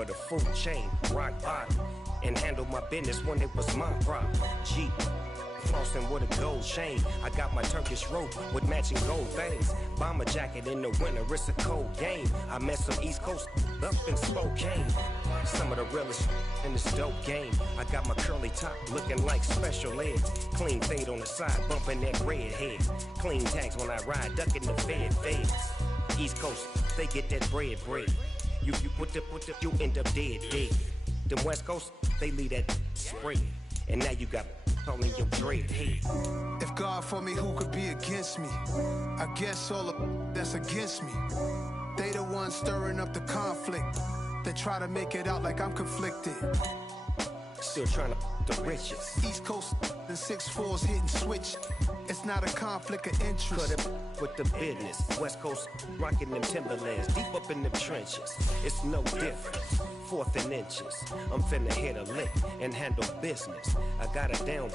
of the food chain, rock bottom, and handle my business when it was my problem. Jeep, flossing with a gold chain. I got my Turkish rope with matching gold things. Bomber jacket in the winter, it's a cold game. I met some East Coast up in Spokane. Some of the realest in this dope game. I got my curly top looking like special ed. Clean fade on the side, bumping that red head. Clean tags when I ride, ducking the feds. East Coast, they get that bread. You put the, you end up dead. Them West Coast, they leave that spread. And now you got calling your dread head. If God for me, who could be against me? I guess all of that's against me. They the ones stirring up the conflict. They try to make it out like I'm conflicted. Still trying to the riches. East Coast, the 6'4s hitting switch. It's not a conflict of interest. Cut it with the business. West Coast rocking them Timberlands, deep up in them trenches. It's no difference. 4th and inches. I'm finna hit a lick and handle business. I got her down,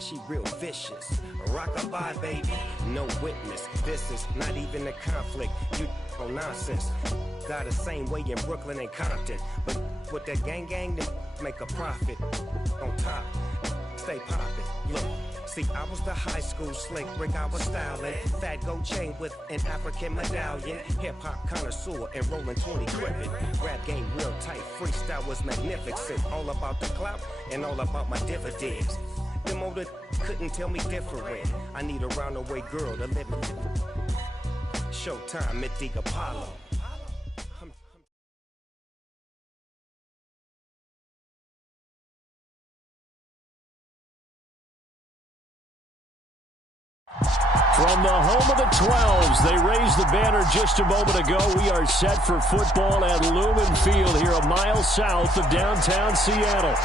she real vicious. Rock-a-bye, baby, no witness. This is not even a conflict. You on nonsense. Got the same way in Brooklyn and Compton. But with that gang, they make a profit. On top, stay poppin'. Look. See, I was the high school slick brick, I was styling. Fat gold chain with an African medallion. Hip-hop connoisseur and rolling 20 crippin'. Rap game real tight, freestyle was magnificent. All about the clout and all about my dividends. Them older couldn't tell me different. I need a round-the-way girl to live in. Showtime at the Apollo. From the home of the 12s, they raised the banner just a moment ago. We are set for football at Lumen Field here a mile south of downtown Seattle.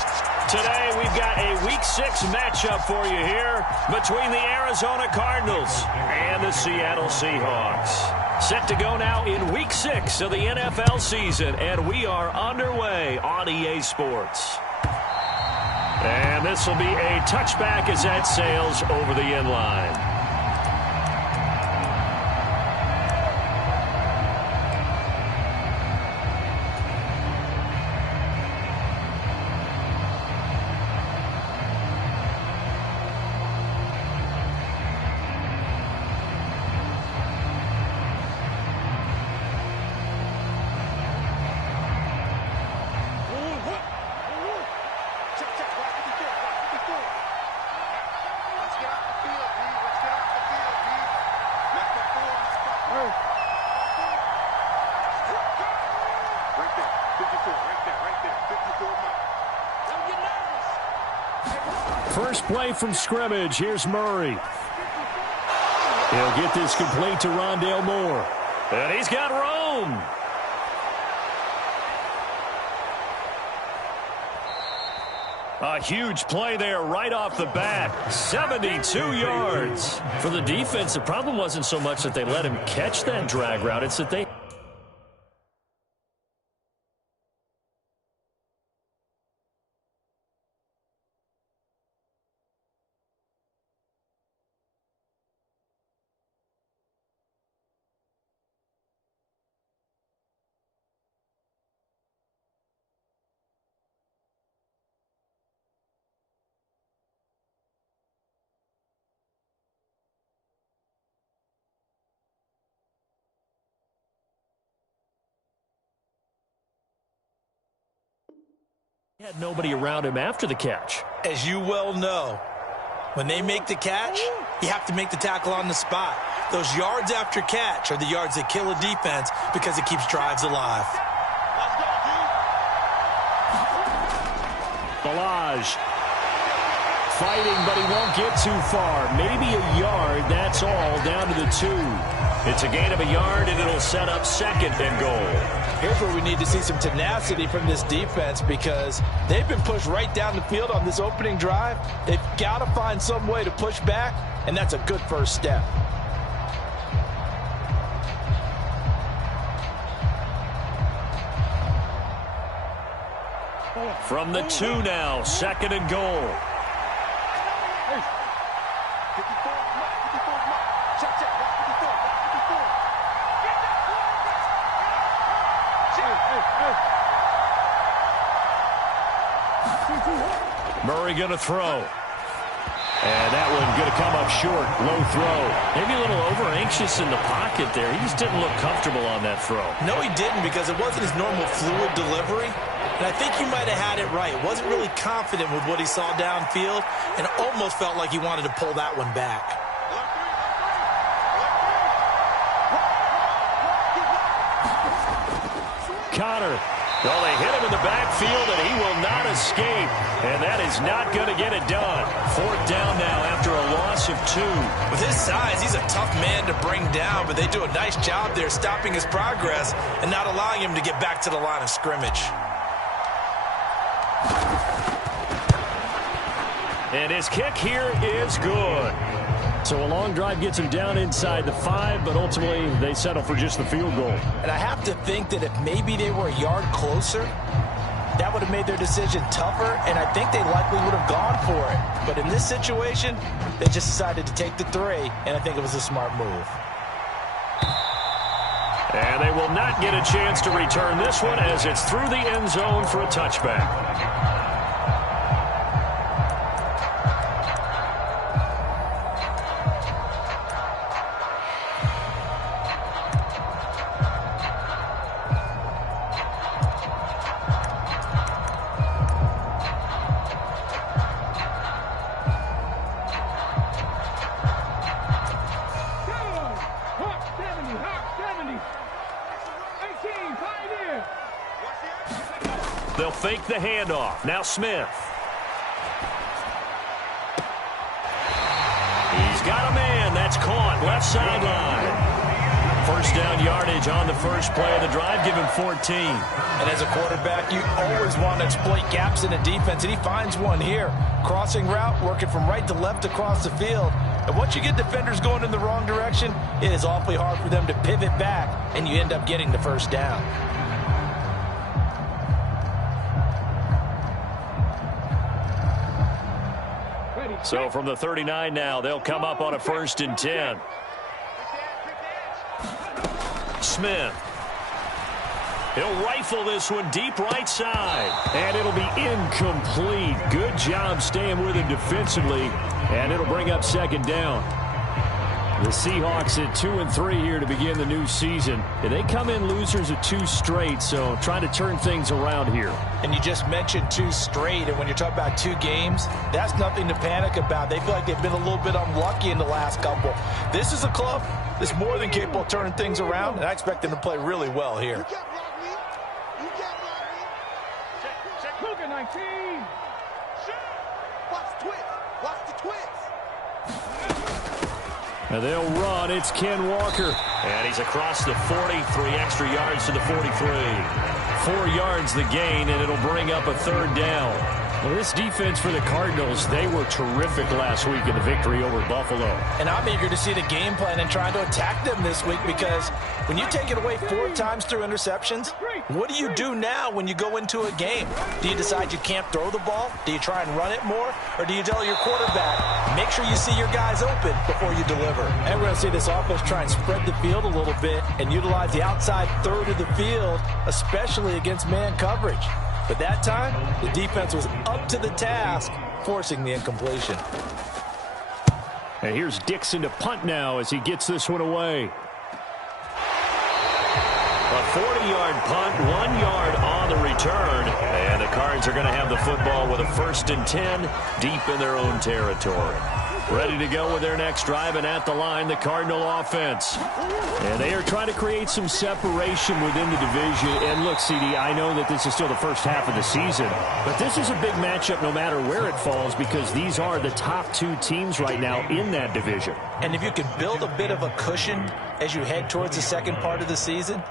Today, we've got a Week 6 matchup for you here between the Arizona Cardinals and the Seattle Seahawks. Set to go now in Week 6 of the NFL season, and we are underway on EA Sports. And this will be a touchback as that sails over the end line. First play from scrimmage. Here's Murray. He'll get this complete to Rondale Moore. And he's got Rome. A huge play there right off the bat. 72 yards. For the defense, the problem wasn't so much that they let him catch that drag route. It's that they... had nobody around him after the catch. As you well know, when they make the catch, you have to make the tackle on the spot. Those yards after catch are the yards that kill a defense because it keeps drives alive. Balaj fighting, but he won't get too far. Maybe a yard, that's all, down to the 2. It's a gain of a yard, and it'll set up 2nd and goal. Here's where we need to see some tenacity from this defense because they've been pushed right down the field on this opening drive. They've got to find some way to push back, and that's a good first step. From the 2 now, 2nd and goal. Murray going to throw. And that one going to come up short. Low throw. Maybe a little over-anxious in the pocket there. He just didn't look comfortable on that throw. No, he didn't, because it wasn't his normal fluid delivery. And I think you might have had it right. Wasn't really confident with what he saw downfield and almost felt like he wanted to pull that one back. Connor. Well, they hit him in the backfield, and he will not escape. And that is not going to get it done. 4th down now after a loss of 2. With his size, he's a tough man to bring down, but they do a nice job there stopping his progress and not allowing him to get back to the line of scrimmage. And his kick here is good. So a long drive gets him down inside the 5, but ultimately they settle for just the field goal. And I have to think that if maybe they were a yard closer, that would have made their decision tougher, and I think they likely would have gone for it. But in this situation, they just decided to take the 3, and I think it was a smart move. And they will not get a chance to return this one as it's through the end zone for a touchback. They'll fake the handoff. Now Smith. He's got a man. That's caught. Left sideline. 1st down yardage on the first play of the drive. Give him 14. And as a quarterback, you always want to exploit gaps in a defense, and he finds one here. Crossing route, working from right to left across the field. And once you get defenders going in the wrong direction, it is awfully hard for them to pivot back, and you end up getting the 1st down. So from the 39 now, they'll come up on a 1st and 10. Smith. He'll rifle this one deep right side. And it'll be incomplete. Good job staying with him defensively. And it'll bring up 2nd down. The Seahawks at 2-3 here to begin the new season. And they come in losers of 2 straight, so trying to turn things around here. And you just mentioned 2 straight, and when you're talking about 2 games, that's nothing to panic about. They feel like they've been a little bit unlucky in the last couple. This is a club that's more than capable of turning things around, and I expect them to play really well here. Check 19. Watch the twist. Watch the twist. And they'll run. It's Ken Walker. And he's across the 40. 3 extra yards to the 43. 4 yards the gain, and it'll bring up a 3rd down. Well, this defense for the Cardinals, they were terrific last week in the victory over Buffalo. And I'm eager to see the game plan and trying to attack them this week, because when you take it away 4 times through interceptions, what do you do now when you go into a game? Do you decide you can't throw the ball? Do you try and run it more? Or do you tell your quarterback, make sure you see your guys open before you deliver? And we're going to see this offense try and spread the field a little bit and utilize the outside 3rd of the field, especially against man coverage. But that time, the defense was up to the task, forcing the incompletion. And here's Dixon to punt now as he gets this one away. A 40-yard punt, 1 yard on the return. And the Cards are going to have the football with a 1st and 10 deep in their own territory. Ready to go with their next drive, and at the line, the Cardinal offense. And they are trying to create some separation within the division. And look, CD, I know that this is still the first half of the season, but this is a big matchup no matter where it falls, because these are the top 2 teams right now in that division. And if you can build a bit of a cushion as you head towards the second part of the season,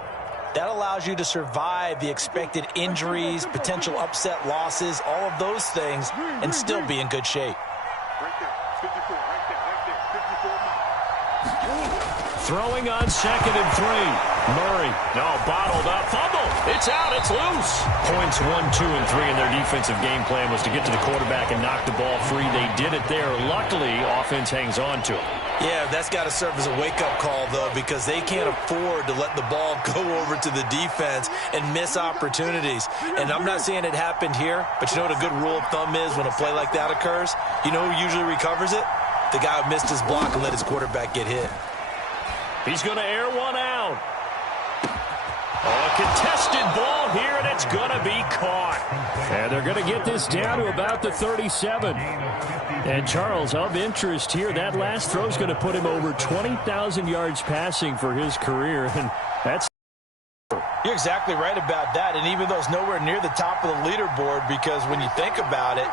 that allows you to survive the expected injuries, potential upset losses, all of those things, and still be in good shape. Throwing on 2nd and 3. Murray, no, bottled up, fumble. It's out, it's loose. Points 1, 2, and 3 in their defensive game plan was to get to the quarterback and knock the ball free. They did it there. Luckily, offense hangs on to it. Yeah, that's got to serve as a wake-up call, though, because they can't afford to let the ball go over to the defense and miss opportunities. And I'm not saying it happened here, but you know what a good rule of thumb is when a play like that occurs? You know who usually recovers it? The guy who missed his block and let his quarterback get hit. He's going to air one out. A contested ball here, and it's going to be caught. And they're going to get this down to about the 37. And Charles, of interest here, that last throw is going to put him over 20,000 yards passing for his career. And that's... You're exactly right about that. And even though it's nowhere near the top of the leaderboard, because when you think about it,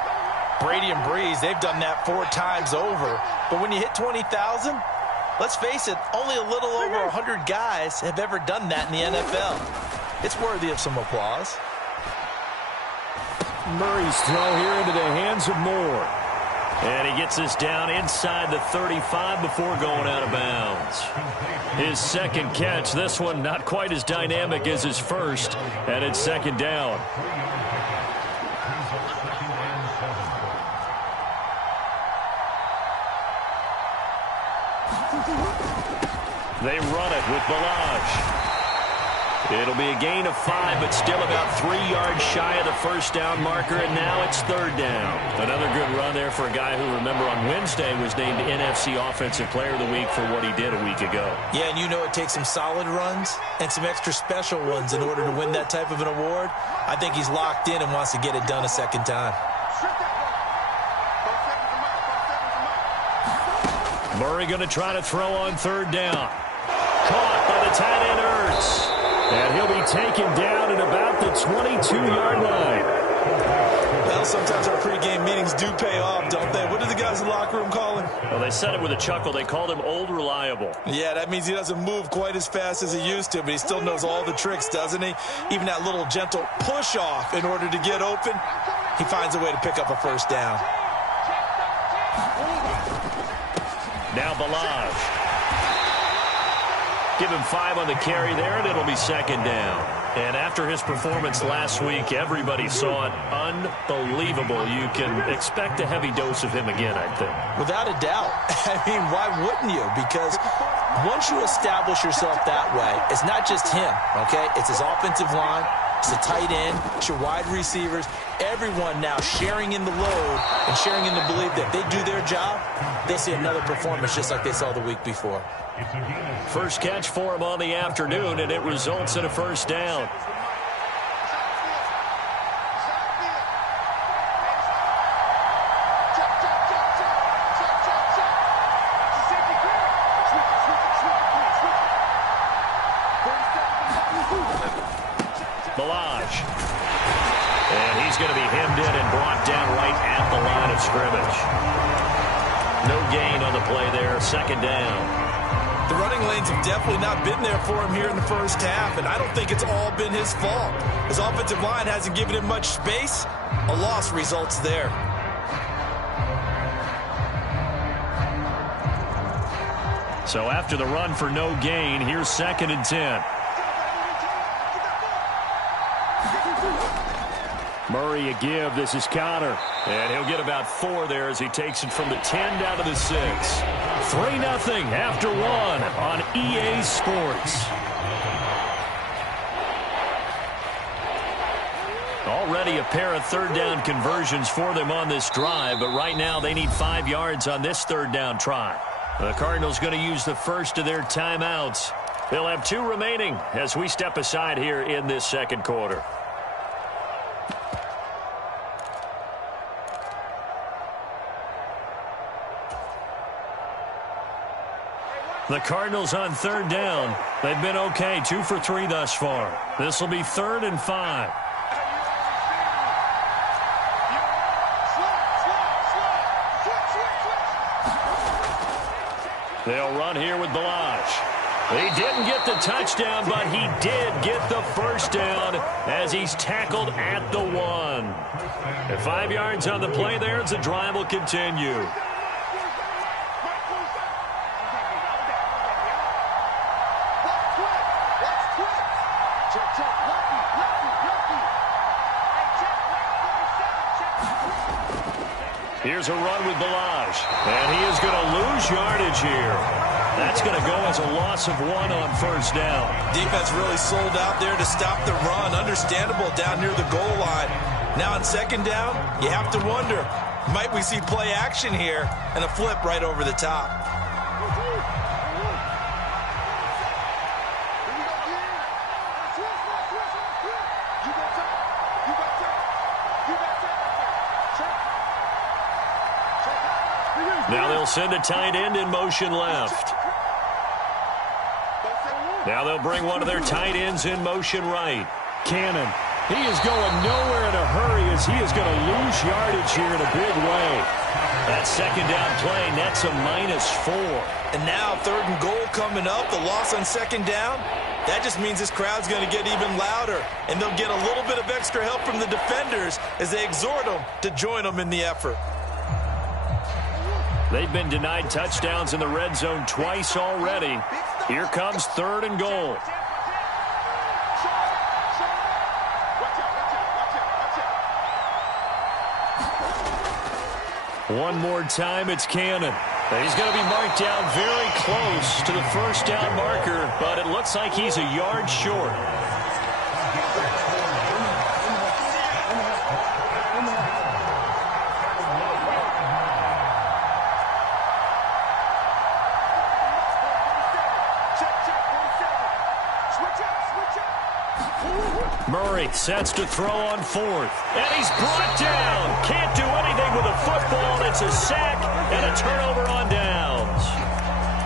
Brady and Breeze, they've done that 4 times over. But when you hit 20,000... let's face it, only a little over 100 guys have ever done that in the NFL. It's worthy of some applause. Murray's throw here into the hands of Moore. And he gets this down inside the 35 before going out of bounds. His second catch, this one not quite as dynamic as his first, and it's second down. They run it with Balaj. It'll be a gain of 5, but still about 3 yards shy of the first down marker, and now it's third down. Another good run there for a guy who, remember, on Wednesday was named NFC Offensive Player of the Week for what he did a week ago. Yeah, and you know it takes some solid runs and some extra special ones in order to win that type of an award. I think he's locked in and wants to get it done a second time. Murray going to try to throw on third down. Caught by the tight end Ertz. And he'll be taken down at about the 22-yard line. Well, sometimes our pregame meetings do pay off, don't they? What do the guys in the locker room call him? Well, they said it with a chuckle. They called him Old Reliable. Yeah, that means he doesn't move quite as fast as he used to, but he still knows all the tricks, doesn't he? Even that little gentle push-off in order to get open, he finds a way to pick up a first down. Now Balaj. Give him 5 on the carry there, and it'll be second down. And after his performance last week, everybody saw it unbelievable. You can expect a heavy dose of him again, I think. Without a doubt. I mean, why wouldn't you? Because once you establish yourself that way, it's not just him, okay? It's his offensive line. It's the tight end. It's your wide receivers. Everyone now sharing in the load and sharing in the belief that they do their job, they'll see another performance just like they saw the week before. First catch for him on the afternoon, and it results in a first down. Balaj. And he's going to be hemmed in and brought down right at the line of scrimmage. No gain on the play there. Second down. The running lanes have definitely not been there for him here in the first half, and I don't think it's all been his fault. His offensive line hasn't given him much space. A loss results there. So after the run for no gain, here's 2nd and 10. Murray a give. This is Connor. And he'll get about 4 there as he takes it from the 10 down to the 6. 3-0 after 1 on EA Sports. Already a pair of third down conversions for them on this drive, but right now they need 5 yards on this third down try. The Cardinals going to use the first of their timeouts. They'll have 2 remaining as we step aside here in this second quarter. The Cardinals on third down. They've been okay, 2 for 3 thus far. This will be 3rd and 5. They'll run here with Balaj. He didn't get the touchdown, but he did get the first down as he's tackled at the 1. And 5 yards on the play there as the drive will continue. Here's a run with Balaj. And he is going to lose yardage here. That's going to go as a loss of 1 on first down. Defense really sold out there to stop the run. Understandable down near the goal line. Now on second down, you have to wonder, might we see play action here and a flip right over the top? Now they'll send a tight end in motion left. Now they'll bring one of their tight ends in motion right. Cannon. He is going nowhere in a hurry as he is going to lose yardage here in a big way. That second down play nets a -4. And now third and goal coming up. The loss on second down. That just means this crowd's going to get even louder. And they'll get a little bit of extra help from the defenders as they exhort them to join them in the effort. They've been denied touchdowns in the red zone twice already. Here comes third and goal. One more time, it's Cannon. He's going to be marked down very close to the first down marker, but it looks like he's a yard short. Murray sets to throw on fourth. And he's brought down. Can't do anything with a football. It's a sack and a turnover on downs.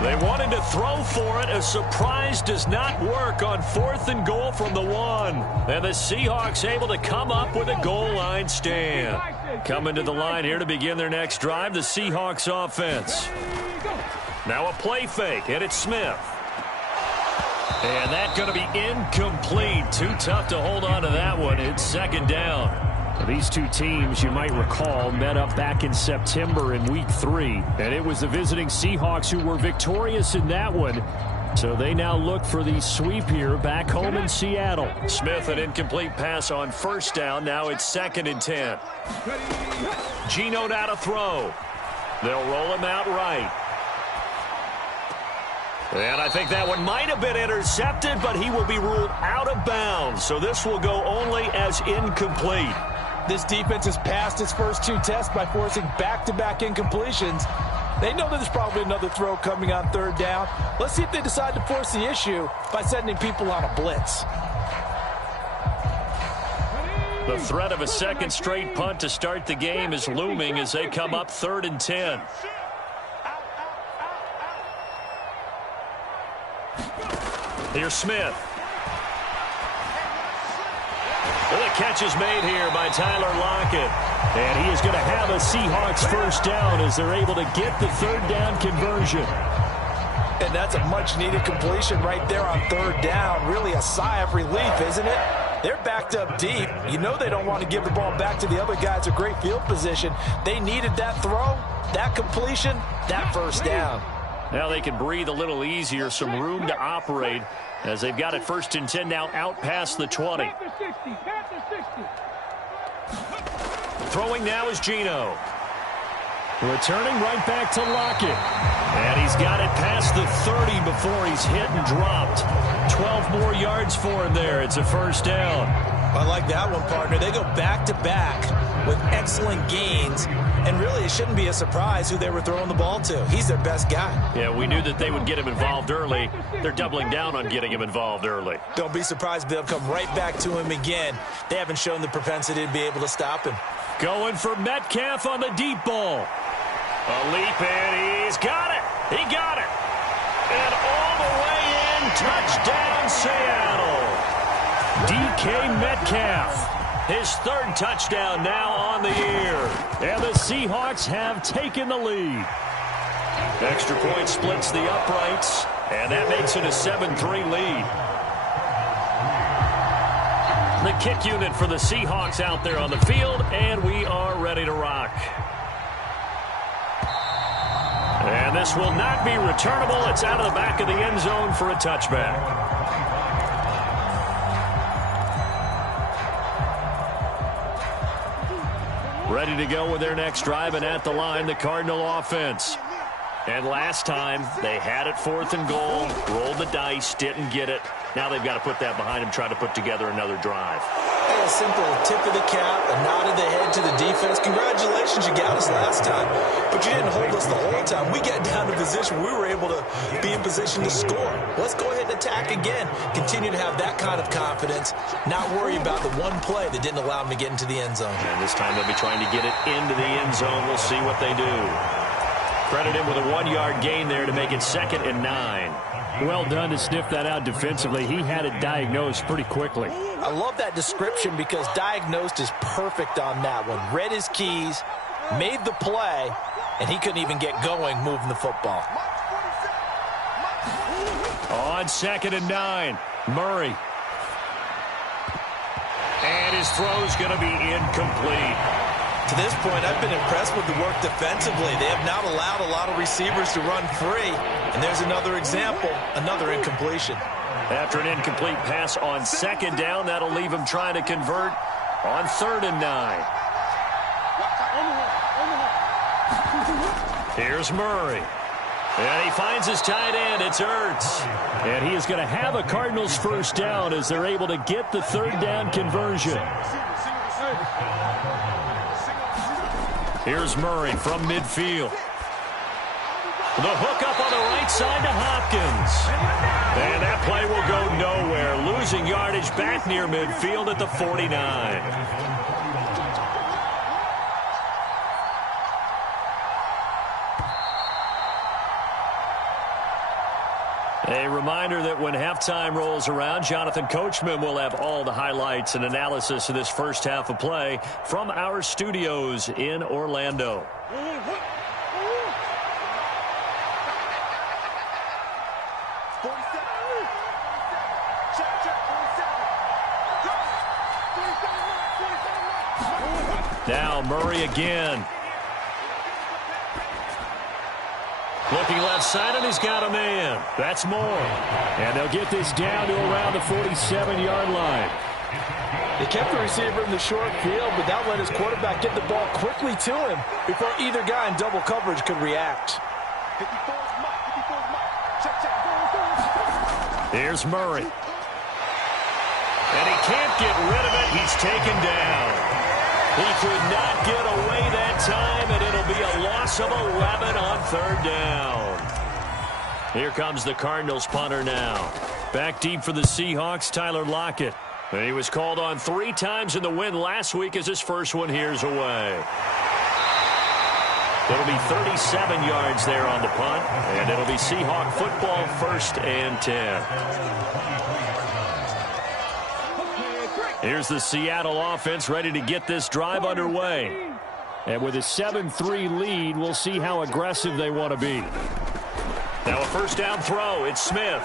They wanted to throw for it. A surprise does not work on fourth and goal from the 1. And the Seahawks able to come up with a goal line stand. Coming to the line here to begin their next drive, the Seahawks offense. Now a play fake, and it's Smith. And that's going to be incomplete. Too tough to hold on to that one. It's second down. These two teams, you might recall, met up back in September in Week 3. And it was the visiting Seahawks who were victorious in that one. So they now look for the sweep here back home in Seattle. Smith, an incomplete pass on first down. Now it's 2nd and 10. Geno now to throw. They'll roll him out right. And I think that one might have been intercepted, but he will be ruled out of bounds. So this will go only as incomplete. This defense has passed its first 2 tests by forcing back-to-back incompletions. They know that there's probably another throw coming on third down. Let's see if they decide to force the issue by sending people on a blitz. The threat of a second straight punt to start the game is looming as they come up 3rd and 10. Here's Smith. Well, the catch is made here by Tyler Lockett. And he is going to have a Seahawks first down as they're able to get the third down conversion. And that's a much-needed completion right there on third down. Really a sigh of relief, isn't it? They're backed up deep. You know they don't want to give the ball back to the other guys. A great field position. They needed that throw, that completion, that first down. Now they can breathe a little easier, some room to operate as they've got it 1st and 10 now out past the 20. Throwing now is Geno. Returning right back to Lockett. And he's got it past the 30 before he's hit and dropped. 12 more yards for him there. It's a first down. I like that one, partner. They go back-to-back with excellent gains. And really, it shouldn't be a surprise who they were throwing the ball to. He's their best guy. Yeah, we knew that they would get him involved early. They're doubling down on getting him involved early. Don't be surprised if they'll come right back to him again. They haven't shown the propensity to be able to stop him. Going for Metcalf on the deep ball. A leap, and he's got it. He got it. And all the way in, touchdown Seattle. DK Metcalf. His 3rd touchdown now on the year. And the Seahawks have taken the lead. Extra point splits the uprights, and that makes it a 7-3 lead. The kick unit for the Seahawks out there on the field, and we are ready to rock. And this will not be returnable. It's out of the back of the end zone for a touchback. Ready to go with their next drive, and at the line, the Cardinal offense. And last time, they had it 4th and goal, rolled the dice, didn't get it. Now they've got to put that behind them, try to put together another drive. A simple tip of the cap, a nod of the head to the defense. Congratulations, you got us last time, but you didn't hold us the whole time. We got down to position. We were able to be in position to score. Let's go ahead and attack again. Continue to have that kind of confidence, not worry about the one play that didn't allow them to get into the end zone. And this time they'll be trying to get it into the end zone. We'll see what they do. Credit him with a 1-yard gain there to make it 2nd and 9. Well done to sniff that out defensively. He had it diagnosed pretty quickly. I love that description because diagnosed is perfect on that one. Read his keys, made the play, and he couldn't even get going moving the football. On 2nd and 9, Murray. And his throw's going to be incomplete. To this point, I've been impressed with the work defensively. They have not allowed a lot of receivers to run free. And there's another example, another incompletion. After an incomplete pass on 2nd down, that'll leave him trying to convert on 3rd and 9. Here's Murray. And he finds his tight end. It's Ertz. And he is going to have a Cardinals first down as they're able to get the 3rd down conversion. Here's Murray from midfield. The hook up on the right side to Hopkins. And that play will go nowhere. Losing yardage back near midfield at the 49. A reminder that when halftime rolls around, Jonathan Coachman will have all the highlights and analysis of this first half of play from our studios in Orlando. Now Murray again. Looking left side, and he's got a man. That's Moore. And they'll get this down to around the 47-yard line. They kept the receiver in the short field, but that let his quarterback get the ball quickly to him before either guy in double coverage could react. Here's Murray. And he can't get rid of it. He's taken down. He could not get away that time, and it'll be a loss of 11 on 3rd down. Here comes the Cardinals punter now. Back deep for the Seahawks, Tyler Lockett. And he was called on 3 times in the win last week as his first one here's away. It'll be 37 yards there on the punt, and it'll be Seahawk football 1st and 10. Here's the Seattle offense ready to get this drive underway. And with a 7-3 lead, we'll see how aggressive they want to be. Now a first down throw. It's Smith.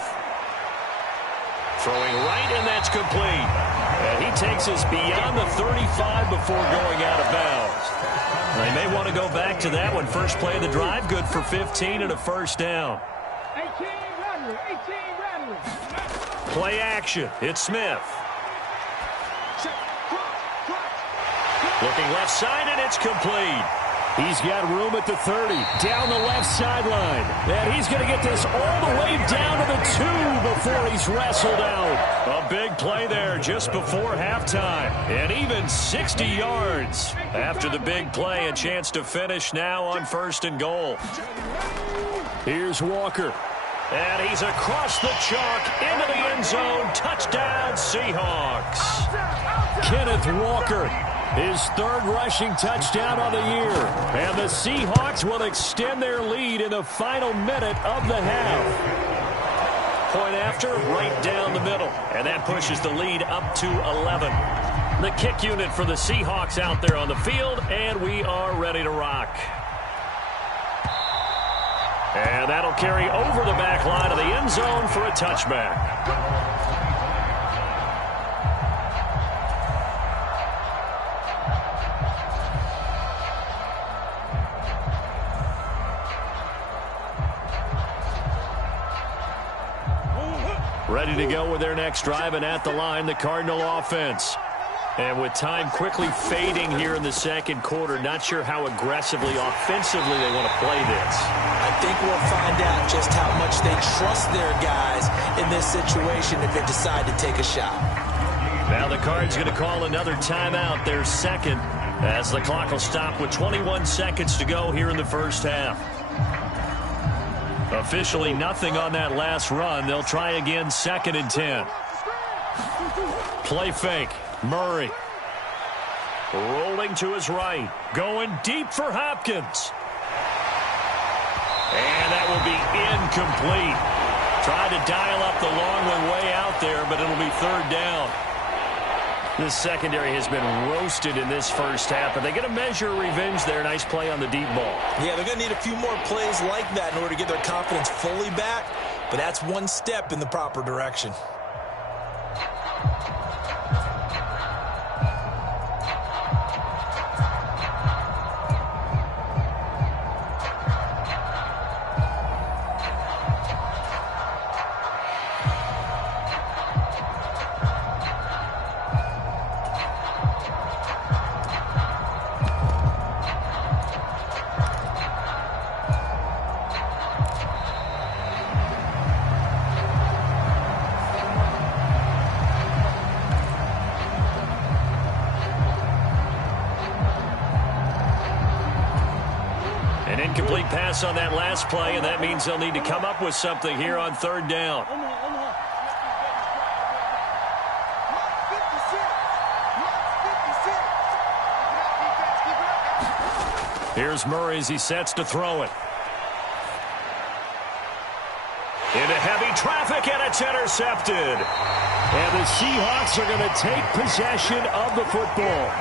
Throwing right, and that's complete. And he takes us beyond the 35 before going out of bounds. They may want to go back to that one. First play of the drive, good for 15 and a first down. Play action. It's Smith. Looking left side, and it's complete. He's got room at the 30, down the left sideline. And he's going to get this all the way down to the 2 before he's wrestled out. A big play there just before halftime. And even 60 yards. After the big play, a chance to finish now on 1st and goal. Here's Walker. And he's across the chalk into the end zone. Touchdown, Seahawks. Kenneth Walker, his 3rd rushing touchdown on the year. And the Seahawks will extend their lead in the final minute of the half. Point after, right down the middle. And that pushes the lead up to 11. The kick unit for the Seahawks out there on the field, and we are ready to rock. And that'll carry over the back line of the end zone for a touchback. Ready to go with their next drive, and at the line, the Cardinal offense. And with time quickly fading here in the second quarter, not sure how aggressively, offensively they want to play this. I think we'll find out just how much they trust their guys in this situation if they decide to take a shot. Now the Cards going to call another timeout, their second, as the clock will stop with 21 seconds to go here in the first half. Officially nothing on that last run. They'll try again, 2nd and 10. Play fake. Murray rolling to his right, going deep for Hopkins. And that will be incomplete. Tried to dial up the long one way out there, but it'll be 3rd down. This secondary has been roasted in this first half, but they're going to measure revenge there. Nice play on the deep ball. Yeah, they're going to need a few more plays like that in order to get their confidence fully back, but that's one step in the proper direction. Incomplete pass on that last play, and that means they'll need to come up with something here on 3rd down. Here's Murray as he sets to throw it. Into heavy traffic, and it's intercepted. And the Seahawks are going to take possession of the football.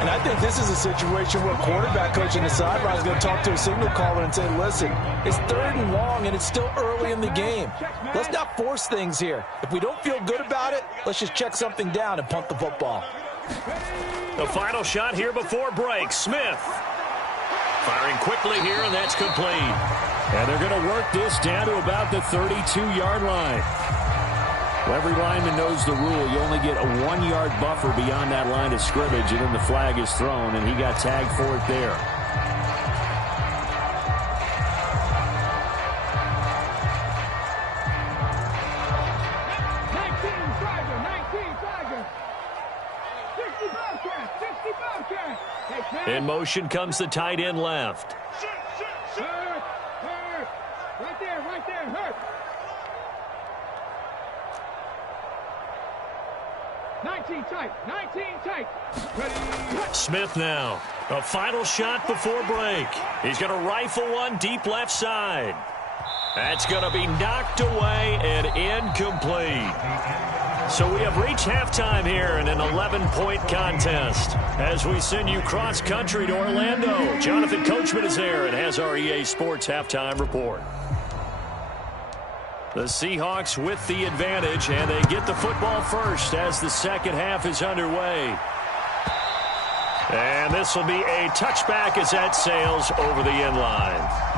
And I think this is a situation where quarterback coach in the sideline is going to talk to a signal caller and say, listen, it's 3rd and long, and it's still early in the game. Let's not force things here. If we don't feel good about it, let's just check something down and punt the football. The final shot here before break. Smith firing quickly here, and that's complete. And they're going to work this down to about the 32-yard line. Well, every lineman knows the rule. You only get a 1-yard buffer beyond that line of scrimmage, and then the flag is thrown, and he got tagged for it there. In motion comes the tight end left. Right there, hurt. 19 tight. Ready. Smith now. A final shot before break. He's going to rifle one deep left side. That's going to be knocked away and incomplete. So we have reached halftime here in an 11-point contest. As we send you cross-country to Orlando, Jonathan Coachman is there and has our EA Sports halftime report. The Seahawks with the advantage, and they get the football first as the second half is underway. And this will be a touchback as that sails over the end line.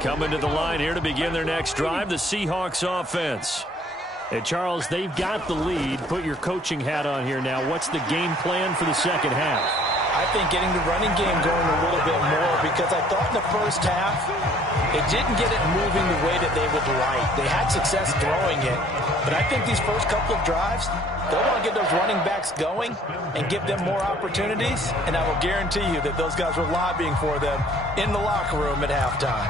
Coming to the line here to begin their next drive, the Seahawks offense. And Charles, they've got the lead. Put your coaching hat on here now. What's the game plan for the second half? I think getting the running game going a little bit more, because I thought in the first half it didn't get it moving the way that they would like. They had success throwing it, but I think these first couple of drives, they'll want to get those running backs going and give them more opportunities, and I will guarantee you that those guys were lobbying for them in the locker room at halftime.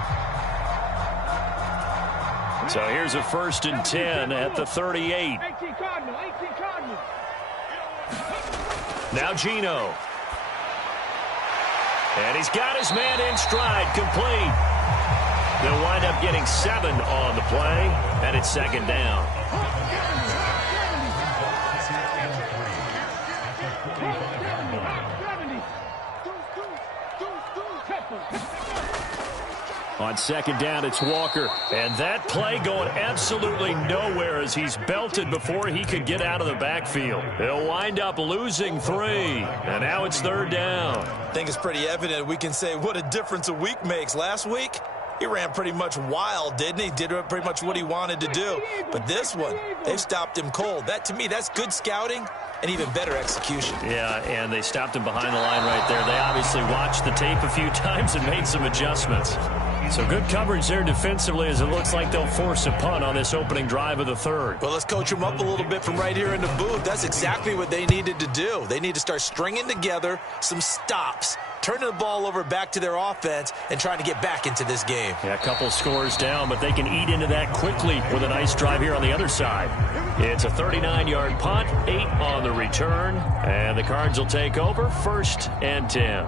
So here's a 1st and 10 at the 38. 18 Cardinals. Now Geno. And he's got his man in stride, complete. They'll wind up getting 7 on the play, and it's 2nd down. On second down, it's Walker. And that play going absolutely nowhere as he's belted before he could get out of the backfield. They'll wind up losing 3. And now it's third down. I think it's pretty evident we can say what a difference a week makes. Last week, he ran pretty much wild, didn't he? Did pretty much what he wanted to do. But this one, they've stopped him cold. That, to me, that's good scouting and even better execution. Yeah, and they stopped him behind the line right there. They obviously watched the tape a few times and made some adjustments. So good coverage there defensively as it looks like they'll force a punt on this opening drive of the third. Well, let's coach them up a little bit from right here in the booth. That's exactly what they needed to do. They need to start stringing together some stops, turning the ball over back to their offense, and trying to get back into this game. Yeah, a couple scores down, but they can eat into that quickly with a nice drive here on the other side. It's a 39-yard punt, 8 on the return, and the Cards will take over 1st and 10.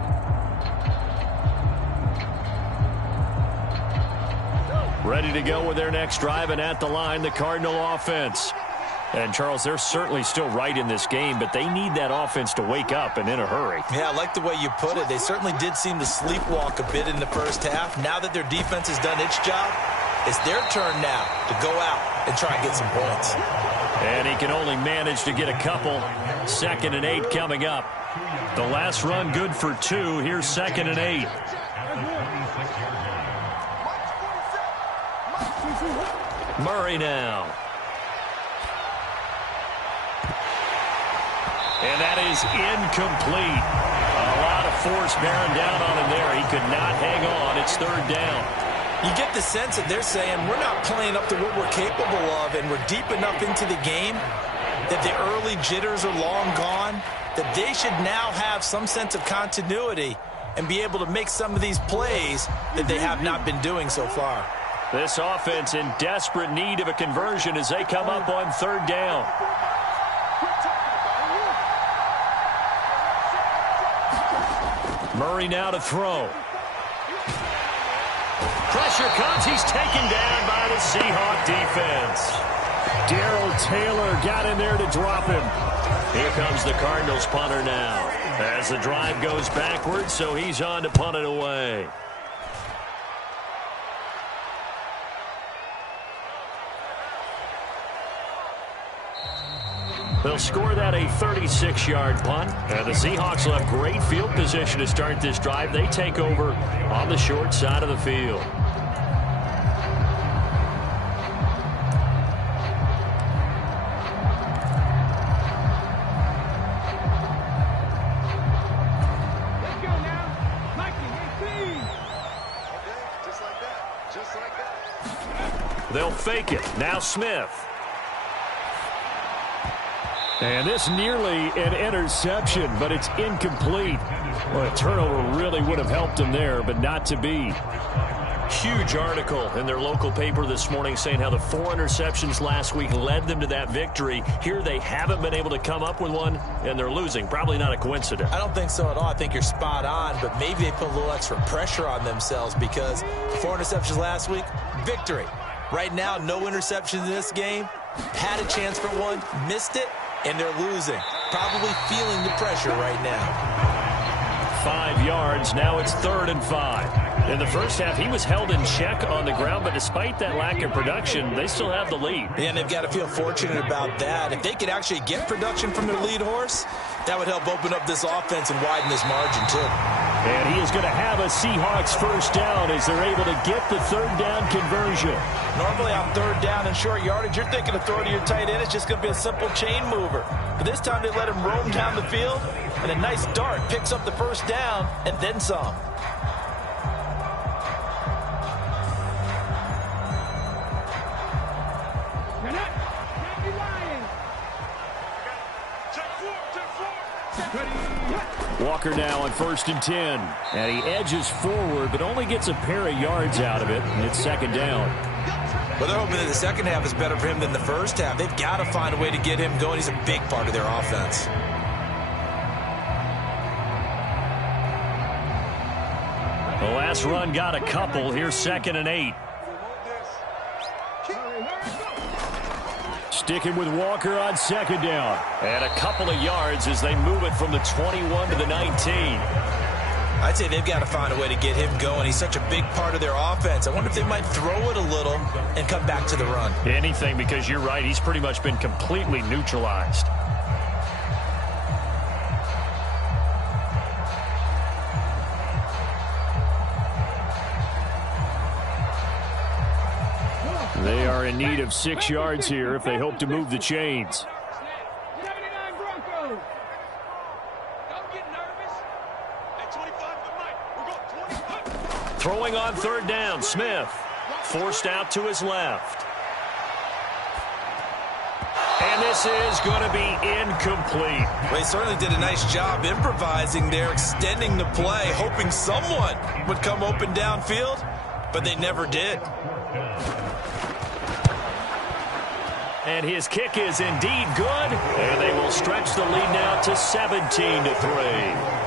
Ready to go with their next drive, and at the line, the Cardinal offense. And, Charles, they're certainly still right in this game, but they need that offense to wake up and in a hurry. Yeah, I like the way you put it. They certainly did seem to sleepwalk a bit in the first half. Now that their defense has done its job, it's their turn now to go out and try and get some points. And he can only manage to get a couple. 2nd and 8 coming up. The last run good for 2. Here's 2nd and 8. Murray now. And that is incomplete. A lot of force bearing down on him there. He could not hang on. It's third down. You get the sense that they're saying we're not playing up to what we're capable of, and we're deep enough into the game that the early jitters are long gone, that they should now have some sense of continuity and be able to make some of these plays that they have not been doing so far. This offense in desperate need of a conversion as they come up on third down. Murray now to throw. Pressure comes. He's taken down by the Seahawk defense. Darrell Taylor got in there to drop him. Here comes the Cardinals punter now. As the drive goes backwards, so he's on to punt it away. They'll score that a 36-yard punt. And the Seahawks will have great field position to start this drive. They take over on the short side of the field. Let's go now. Mikey, 18. Okay, just like that. Just like that. They'll fake it. Now Smith. And this nearly an interception, but it's incomplete. Well, a turnover really would have helped them there, but not to be. Huge article in their local paper this morning saying how the 4 interceptions last week led them to that victory. Here they haven't been able to come up with one, and they're losing. Probably not a coincidence. I don't think so at all. I think you're spot on, but maybe they put a little extra pressure on themselves because 4 interceptions last week, victory. Right now, no interceptions in this game. Had a chance for one, missed it. And they're losing. Probably feeling the pressure right now. 5 yards. Now it's 3rd and 5. In the first half, he was held in check on the ground, but despite that lack of production, they still have the lead. Yeah, and they've got to feel fortunate about that. If they could actually get production from their lead horse, that would help open up this offense and widen this margin, too. And he is going to have a Seahawks first down as they're able to get the third down conversion. Normally on third down and short yardage, you're thinking of throwing to your tight end. It's just going to be a simple chain mover. But this time they let him roam down the field, and a nice dart picks up the first down and then some. Walker now on 1st and 10. And he edges forward, but only gets a pair of yards out of it, and it's 2nd down. Well, they're hoping that the second half is better for him than the first half. They've got to find a way to get him going. He's a big part of their offense. The last run got a couple. Here's 2nd and 8. Sticking with Walker on 2nd down. And a couple of yards as they move it from the 21 to the 19. I'd say they've got to find a way to get him going. He's such a big part of their offense. I wonder if they might throw it a little and come back to the run. Anything, because you're right. He's pretty much been completely neutralized. They are in need of 6 yards here if they hope to move the chains. Throwing on third down, Smith. Forced out to his left. And this is going to be incomplete. Well, he certainly did a nice job improvising there, extending the play, hoping someone would come open downfield, but they never did. And his kick is indeed good, and they will stretch the lead now to 17-3.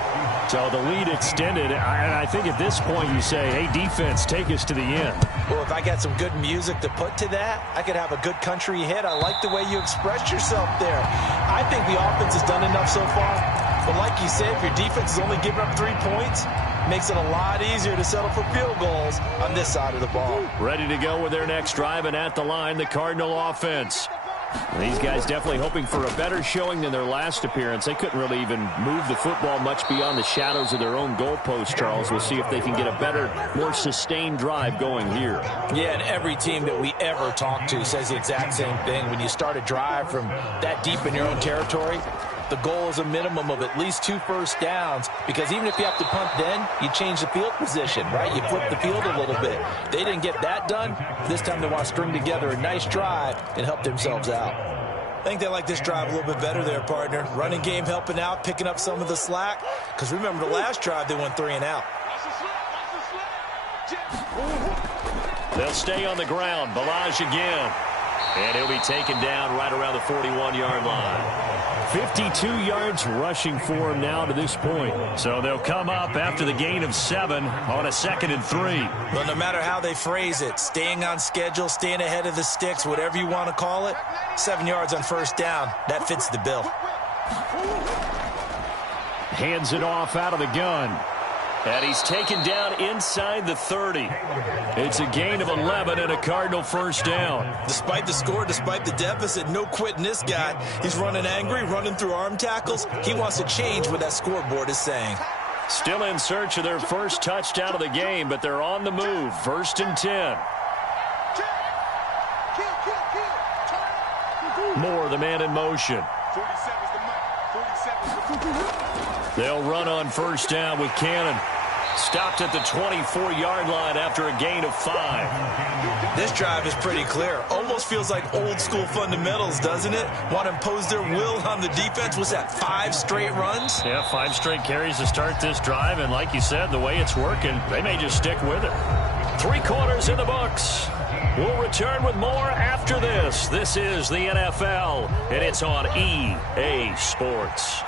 So the lead extended, and I think at this point you say, hey, defense, take us to the end. Well, if I got some good music to put to that, I could have a good country hit. I like the way you expressed yourself there. I think the offense has done enough so far. But like you said, if your defense is only giving up 3 points, makes it a lot easier to settle for field goals on this side of the ball. Ready to go with their next drive, and at the line, the Cardinal offense. These guys definitely hoping for a better showing than their last appearance. They couldn't really even move the football much beyond the shadows of their own goalpost, Charles. We'll see if they can get a better, more sustained drive going here. Yeah, and every team that we ever talk to says the exact same thing. When you start a drive from that deep in your own territory, the goal is a minimum of at least 2 first downs, because even if you have to punt then, you change the field position, right? You flip the field a little bit. They didn't get that done. This time they want to string together a nice drive and help themselves out. I think they like this drive a little bit better there, partner. Running game helping out, picking up some of the slack. Because remember the last drive, they went 3 and out. They'll stay on the ground. Balaj again. And he'll be taken down right around the 41-yard line. 52 yards rushing for him now to this point. So they'll come up after the gain of 7 on a 2nd and 3. Well, no matter how they phrase it, staying on schedule, staying ahead of the sticks, whatever you want to call it, 7 yards on first down, that fits the bill. Hands it off out of the gun. And he's taken down inside the 30. It's a gain of 11 and a Cardinal first down. Despite the score, despite the deficit, no quitting this guy. He's running angry, running through arm tackles. He wants to change what that scoreboard is saying. Still in search of their first touchdown of the game, but they're on the move. 1st and 10. Moore, the man in motion. They'll run on first down with Cannon. Stopped at the 24-yard line after a gain of 5. This drive is pretty clear. Almost feels like old school fundamentals, doesn't it? Want to impose their will on the defense. Was that 5 straight runs? Yeah, 5 straight carries to start this drive. And like you said, the way it's working, they may just stick with it. 3 quarters in the books. We'll return with more after this. This is the NFL, and it's on EA Sports.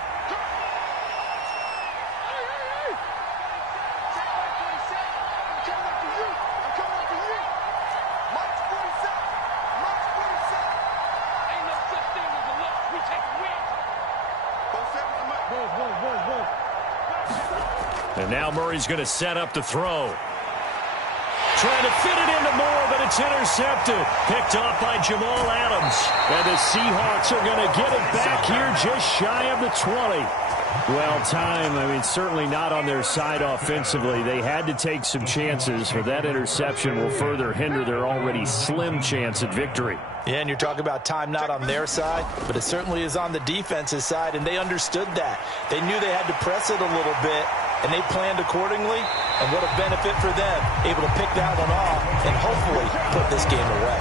And now Murray's going to set up the throw. Trying to fit it into Moore, but it's intercepted. Picked off by Jamal Adams. And the Seahawks are going to get it back here just shy of the 20. Well, time, certainly not on their side offensively. They had to take some chances, but that interception will further hinder their already slim chance at victory. Yeah, and you're talking about time not on their side, but it certainly is on the defense's side, and they understood that. They knew they had to press it a little bit, and they planned accordingly, and what a benefit for them, able to pick that one off and hopefully put this game away.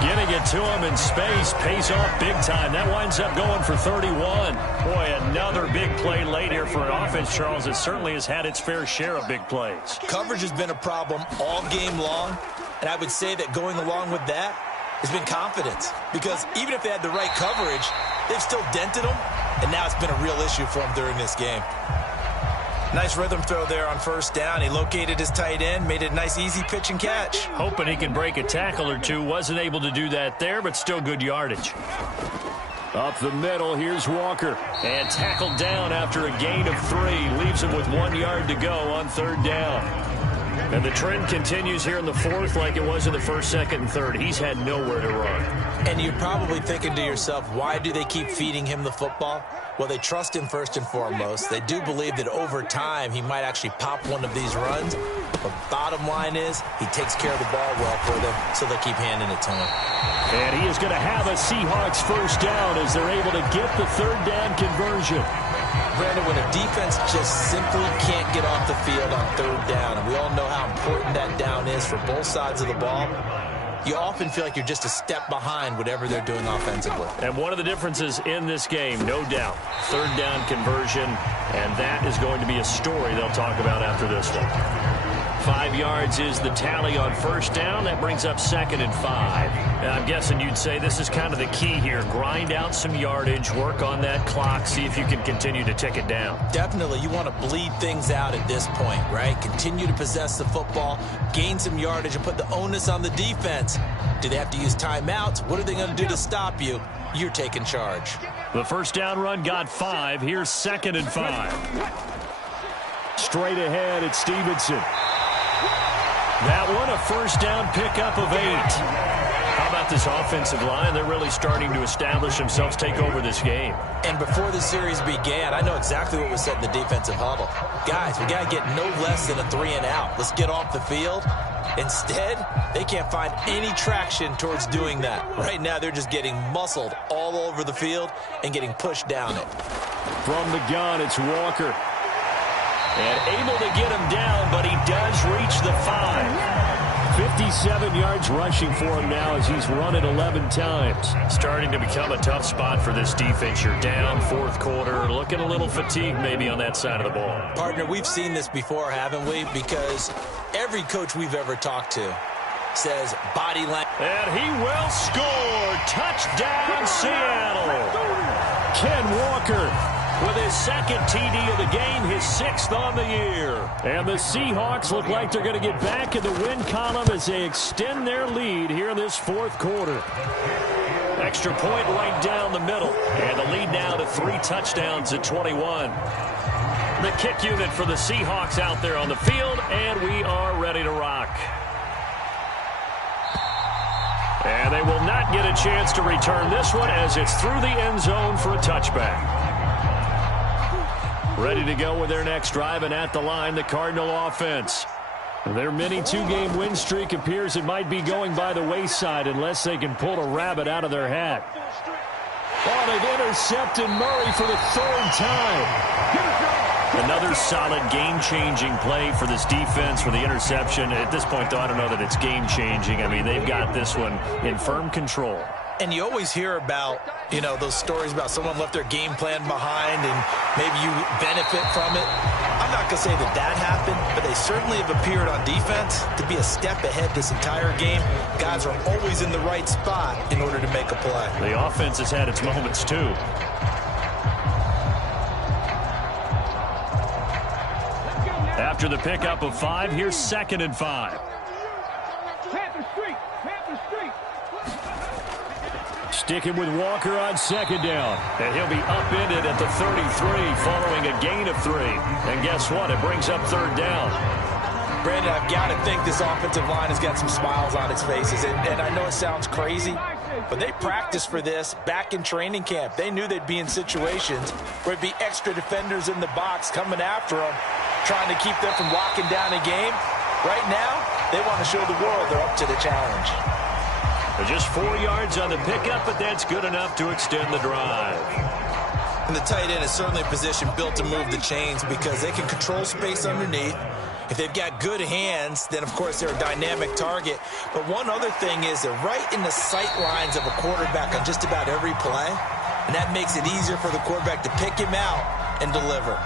Getting it to him in space pays off big time. That winds up going for 31. Boy, another big play late here for an offense, Charles. It certainly has had its fair share of big plays. Coverage has been a problem all game long, and I would say that going along with that has been confidence, because even if they had the right coverage, they've still dented them, and now it's been a real issue for them during this game. Nice rhythm throw there on first down. He located his tight end, made it a nice easy pitch and catch. Hoping he can break a tackle or two. Wasn't able to do that there, but still good yardage. Up the middle, here's Walker. And tackled down after a gain of 3. Leaves him with 1 yard to go on 3rd down. And the trend continues here in the 4th like it was in the 1st, 2nd, and 3rd. He's had nowhere to run. And you're probably thinking to yourself, why do they keep feeding him the football? Well, they trust him first and foremost. They do believe that over time he might actually pop one of these runs. But bottom line is he takes care of the ball well for them, so they keep handing it to him. And he is going to have a Seahawks 1st down as they're able to get the 3rd down conversion. Brandon, when a defense just simply can't get off the field on 3rd down, and we all know how important that down is for both sides of the ball, you often feel like you're just a step behind whatever they're doing offensively. And one of the differences in this game, no doubt, 3rd down conversion, and that is going to be a story they'll talk about after this one. 5 yards is the tally on 1st down. That brings up 2nd and 5. And I'm guessing you'd say this is kind of the key here. Grind out some yardage, work on that clock, see if you can continue to tick it down. Definitely. You want to bleed things out at this point, right? Continue to possess the football, gain some yardage, and put the onus on the defense. Do they have to use timeouts? What are they going to do to stop you? You're taking charge. The 1st down run got 5. Here's 2nd and 5. Straight ahead, it's Stevenson. That one, a 1st down pickup of 8. How about this offensive line? They're really starting to establish themselves, take over this game. And before the series began, I know exactly what was said in the defensive huddle. Guys, we got to get no less than a 3 and out. Let's get off the field. Instead, they can't find any traction towards doing that. Right now, they're just getting muscled all over the field and getting pushed down it. From the gun, it's Walker. And able to get him down, but he does reach the 5. 57 yards rushing for him now as he's run it 11 times. Starting to become a tough spot for this defense. You're down 4th quarter, looking a little fatigued maybe on that side of the ball. Partner, we've seen this before, haven't we? Because every coach we've ever talked to says body language. And he will score. Touchdown, Seattle. Ken Walker with his 2nd TD of the game, his 6th on the year. And the Seahawks look like they're going to get back in the win column as they extend their lead here in this 4th quarter. Extra point right down the middle. And the lead now to 3 touchdowns at 21. The kick unit for the Seahawks out there on the field, and we are ready to rock. And they will not get a chance to return this one as it's through the end zone for a touchback. Ready to go with their next drive, and at the line, the Cardinal offense. Their mini 2-game win streak appears it might be going by the wayside unless they can pull a rabbit out of their hat. Oh, they've intercepted Murray for the 3rd time. Another solid game-changing play for this defense for the interception. At this point, though, I don't know that it's game-changing. I mean, they've got this one in firm control. And you always hear about, you know, those stories about someone left their game plan behind and maybe you benefit from it. I'm not going to say that that happened, but they certainly have appeared on defense to be a step ahead this entire game. Guys are always in the right spot in order to make a play. The offense has had its moments, too. After the pickup of 5, here's 2nd and 5. Sticking with Walker on 2nd down. And he'll be upended at the 33 following a gain of 3. And guess what? It brings up 3rd down. Brandon, I've got to think this offensive line has got some smiles on its faces. And I know it sounds crazy, but they practiced for this back in training camp. They knew they'd be in situations where it'd be extra defenders in the box coming after them, trying to keep them from locking down a game. Right now, they want to show the world they're up to the challenge. Just 4 yards on the pickup, but that's good enough to extend the drive. And the tight end is certainly a position built to move the chains because they can control space underneath. If they've got good hands, then, of course, they're a dynamic target. But one other thing is they're right in the sight lines of a quarterback on just about every play. And that makes it easier for the quarterback to pick him out and deliver.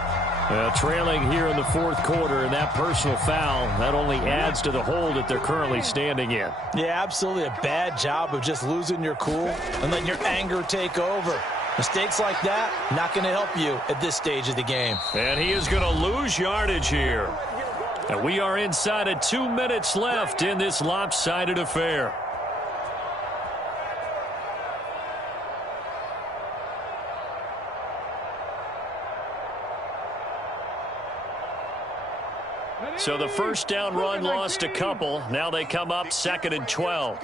Trailing here in the 4th quarter, and that personal foul, that only adds to the hole that they're currently standing in. Yeah, absolutely a bad job of just losing your cool and letting your anger take over. Mistakes like that, not going to help you at this stage of the game. And he is going to lose yardage here. And we are inside of 2 minutes left in this lopsided affair. So the first down run lost a couple. Now they come up 2nd and 12.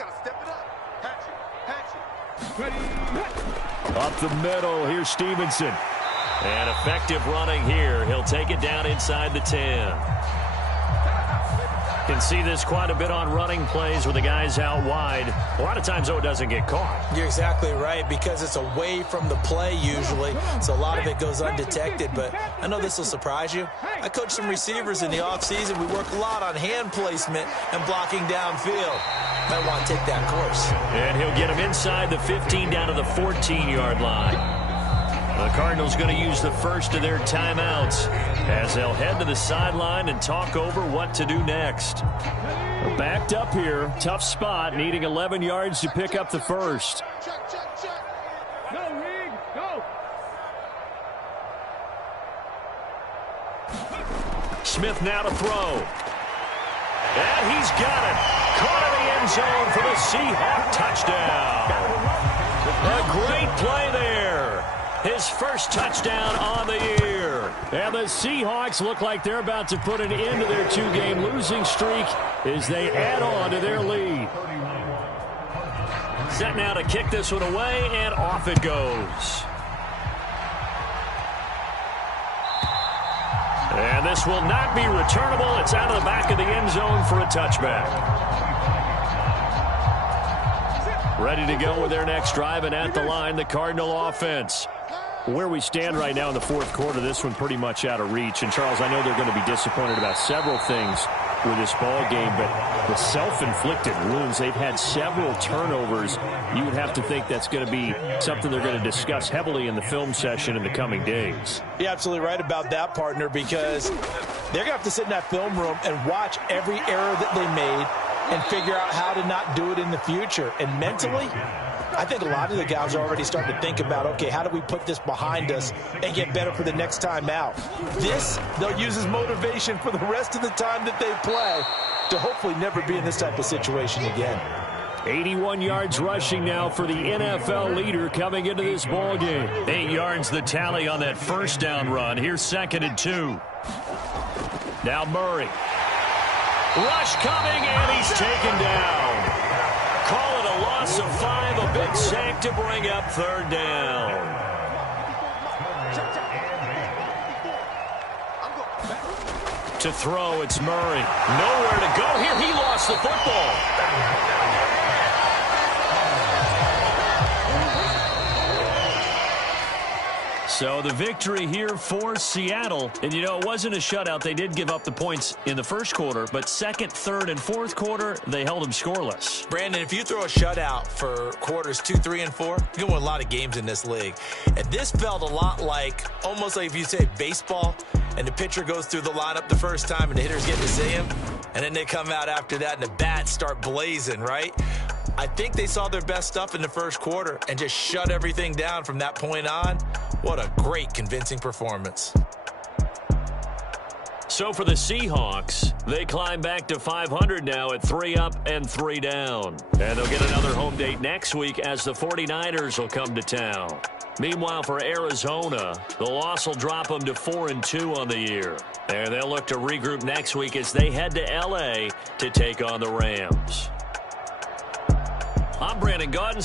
Up the middle, here's Stevenson. And effective running here. He'll take it down inside the 10. Can see this quite a bit on running plays with the guys out wide. A lot of times, though, it doesn't get caught. You're exactly right, because it's away from the play usually, so a lot of it goes undetected. But I know this will surprise you. I coach some receivers in the offseason. We work a lot on hand placement and blocking downfield. Might want to take that course. And he'll get him inside the 15 down to the 14-yard line. The Cardinals going to use the first of their timeouts as they'll head to the sideline and talk over what to do next. They're backed up here. Tough spot, needing 11 yards to pick up the first. Go, Reed, go. Smith now to throw. And he's got it. Caught in the end zone for the Seahawks touchdown. A great play there. His first touchdown on the year. And the Seahawks look like they're about to put an end to their 2-game losing streak as they add on to their lead. Set now to kick this one away, and off it goes. And this will not be returnable. It's out of the back of the end zone for a touchback. Ready to go with their next drive, and at the line, the Cardinal offense. Where we stand right now in the fourth quarter, this one pretty much out of reach. And, Charles, I know they're going to be disappointed about several things with this ball game, but the self-inflicted wounds, they've had several turnovers. You would have to think that's going to be something they're going to discuss heavily in the film session in the coming days. You're absolutely right about that, partner, because they're going to have to sit in that film room and watch every error that they made and figure out how to not do it in the future. And mentally, I think a lot of the guys are already starting to think about, okay, how do we put this behind us and get better for the next time out? This, they'll use as motivation for the rest of the time that they play to hopefully never be in this type of situation again. 81 yards rushing now for the NFL leader coming into this ball game. 8 yards the tally on that first down run. Here's 2nd and 2. Now Murray. Rush coming, and he's taken down. Call it a loss of 5, a big sack to bring up 3rd down. To throw, it's Murray. Nowhere to go here. He lost the football. So the victory here for Seattle. And, you know, it wasn't a shutout. They did give up the points in the first quarter, but 2nd, 3rd, and 4th quarter, they held them scoreless. Brandon, if you throw a shutout for quarters 2, 3, and 4, you can win a lot of games in this league. And this felt a lot like, almost like if you say baseball, and the pitcher goes through the lineup the first time and the hitters get to see him, and then they come out after that and the bats start blazing, right? I think they saw their best stuff in the first quarter and just shut everything down from that point on. What a great, convincing performance. So for the Seahawks, they climb back to 500 now at 3 up and 3 down. And they'll get another home date next week as the 49ers will come to town. Meanwhile, for Arizona, the loss will drop them to 4-2 on the year. And they'll look to regroup next week as they head to L.A. to take on the Rams. I'm Brandon Gaudin.